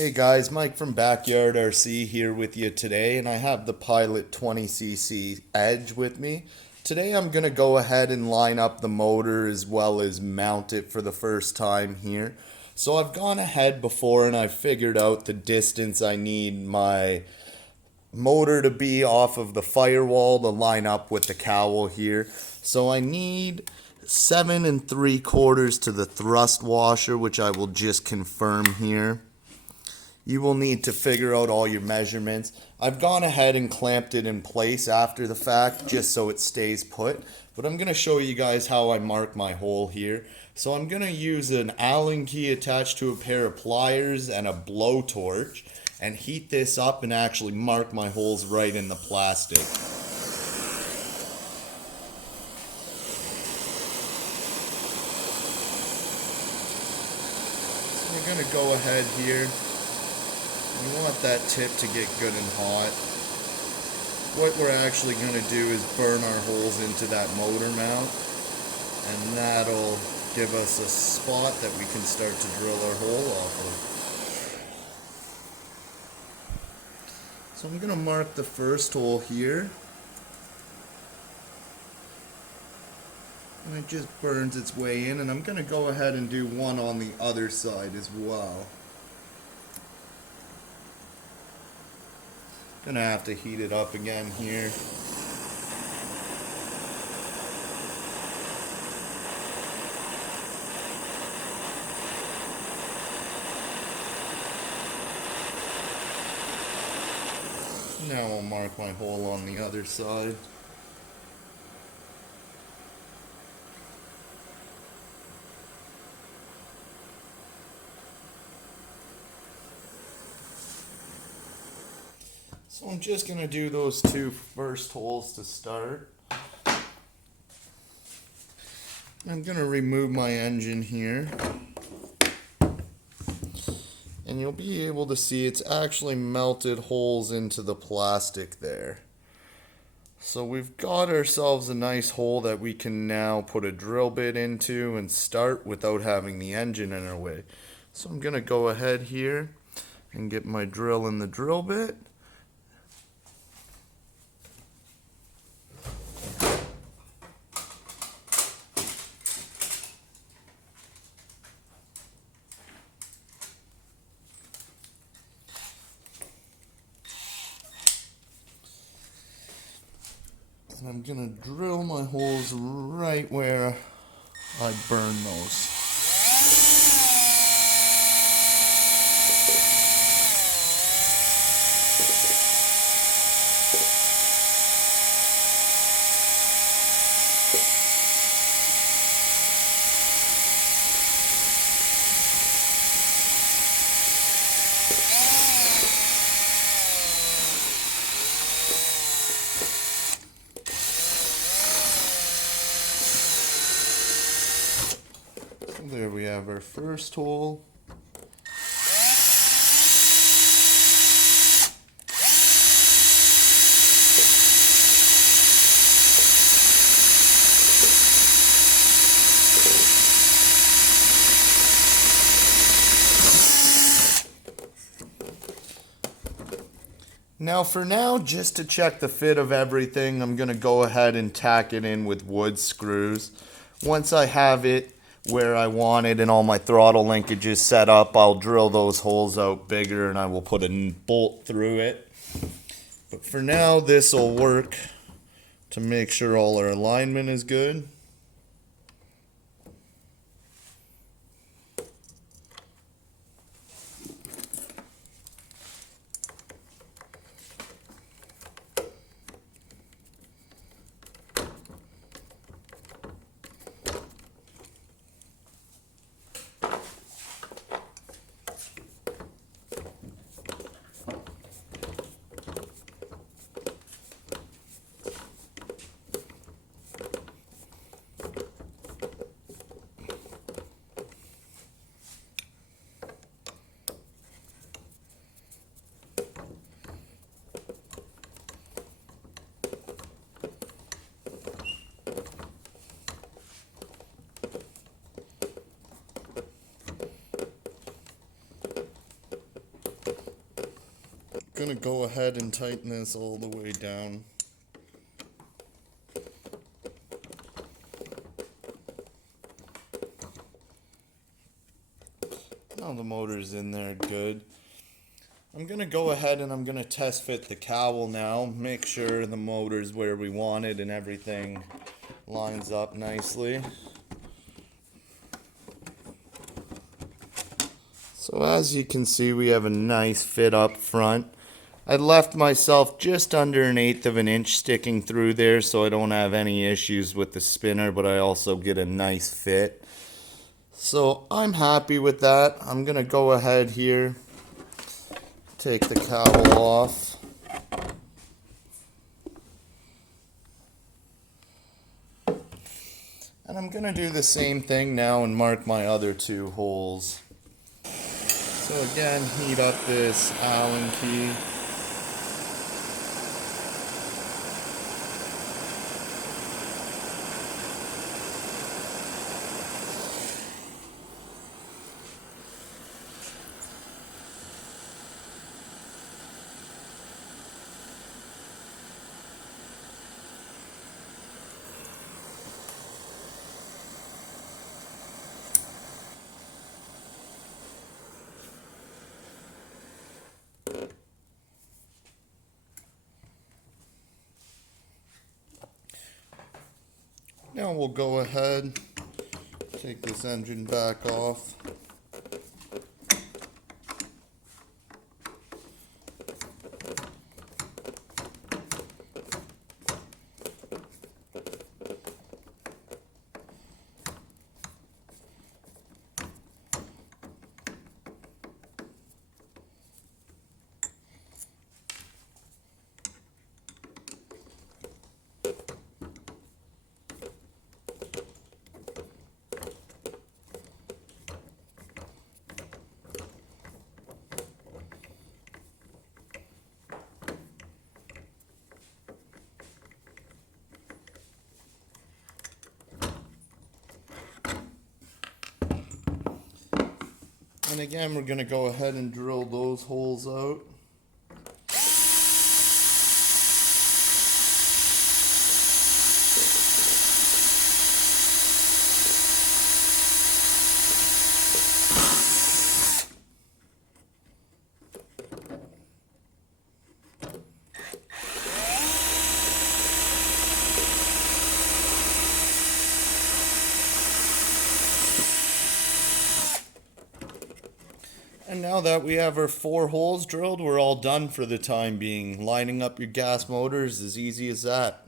Hey guys, Mike from Backyard RC here with you today, and I have the Pilot 20cc Edge with me. Today I'm going to go ahead and line up the motor as well as mount it for the first time here. So I've gone ahead before and I've figured out the distance I need my motor to be off of the firewall to line up with the cowl here. So I need 7 3/4 to the thrust washer, which I will just confirm here. You will need to figure out all your measurements. I've gone ahead and clamped it in place after the fact just so it stays put. But I'm going to show you guys how I mark my hole here. So I'm going to use an Allen key attached to a pair of pliers and a blowtorch and heat this up and actually mark my holes right in the plastic. So we're going to go ahead here. You want that tip to get good and hot. What we're actually going to do is burn our holes into that motor mount, and that'll give us a spot that we can start to drill our hole off of. So I'm going to mark the first hole here, and it just burns its way in, and I'm going to go ahead and do one on the other side as well. Gonna have to heat it up again here. Now I'll mark my hole on the other side. So I'm just going to do those two first holes to start. I'm going to remove my engine here. And you'll be able to see it's actually melted holes into the plastic there. So we've got ourselves a nice hole that we can now put a drill bit into and start without having the engine in our way. So I'm going to go ahead here and get my drill in the drill bit. And I'm going to drill my holes right where I burn those. There we have our first hole. Now, just to check the fit of everything, I'm going to go ahead and tack it in with wood screws. Once I have it where I want it and all my throttle linkages set up, I'll drill those holes out bigger and I will put a bolt through it. But for now, this will work to make sure all our alignment is good. gonna go ahead and tighten this all the way down. Now the motor's in there good. I'm gonna go ahead and I'm gonna test fit the cowl now, make sure the motor's where we want it and everything lines up nicely. So as you can see, we have a nice fit up front. I left myself just under 1/8 of an inch sticking through there so I don't have any issues with the spinner, but I also get a nice fit. So I'm happy with that. I'm gonna go ahead here, take the cowl off. And I'm gonna do the same thing now and mark my other 2 holes. So again, heat up this Allen key. Now we'll go ahead, take this engine back off. And again, we're going to go ahead and drill those holes out. And now that we have our 4 holes drilled, we're all done for the time being. Lining up your gas motor is as easy as that.